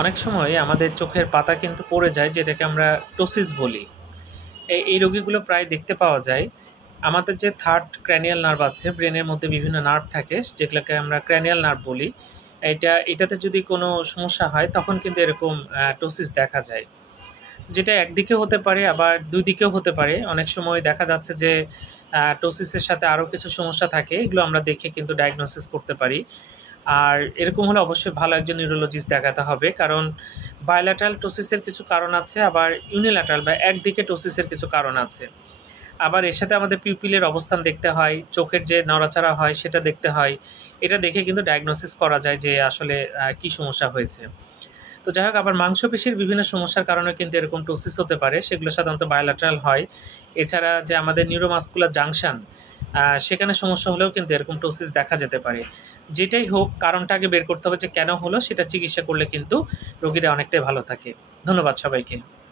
অনেক সময় আমাদের চোখের পাতা কিন্তু পড়ে যায়, যেটাকে আমরা টোসিস বলি। এই রোগীগুলো প্রায় দেখতে পাওয়া যায়। আমাদের যে থার্ড ক্র্যানিয়াল নার্ভ আছে, ব্রেনের মধ্যে বিভিন্ন নার্ভ থাকে যেগুলোকে আমরা ক্র্যানিয়াল নার্ভ বলি। এটাতে যদি কোনো সমস্যা হয় তখন কিন্তু এরকম টোসিস দেখা যায়, যেটা একদিকে হতে পারে আবার দুই দিকেও হতে পারে। অনেক সময় দেখা যাচ্ছে যে টোসিসের সাথে আরও কিছু সমস্যা থাকে, এগুলো আমরা দেখে কিন্তু ডায়াগনোসিস করতে পারি। আর এরকম হলে অবশ্যই ভালো একজন নিউরোলজিস্ট দেখাতে হবে, কারণ বায়োল্যাটারাল টোসিসের কিছু কারণ আছে, আবার ইউনিল্যাটারাল বা একদিকে টোসিসের কিছু কারণ আছে। আবার এর সাথে আমাদের পিউপিলের অবস্থান দেখতে হয়, চোখের যে নড়াচড়া হয় সেটা দেখতে হয়। এটা দেখে কিন্তু ডায়াগনোসিস করা যায় যে আসলে কী সমস্যা হয়েছে। তো যাই হোক, আবার মাংসপেশির বিভিন্ন সমস্যার কারণে কিন্তু এরকম টোসিস হতে পারে, সেগুলো সাধারণত বায়োল্যাটারাল হয়। এছাড়া যে আমাদের নিউরোমাস্কুলার জাংশন, সেখানে সমস্যা হলেও কিন্তু এরকম টোসিস দেখা যেতে পারে। যেটাই হোক, কারণটা আগে বের করতে হবে যে কেন হলো, সেটা চিকিৎসা করলে কিন্তু রোগীরা অনেকটাই ভালো থাকে। ধন্যবাদ সবাইকে।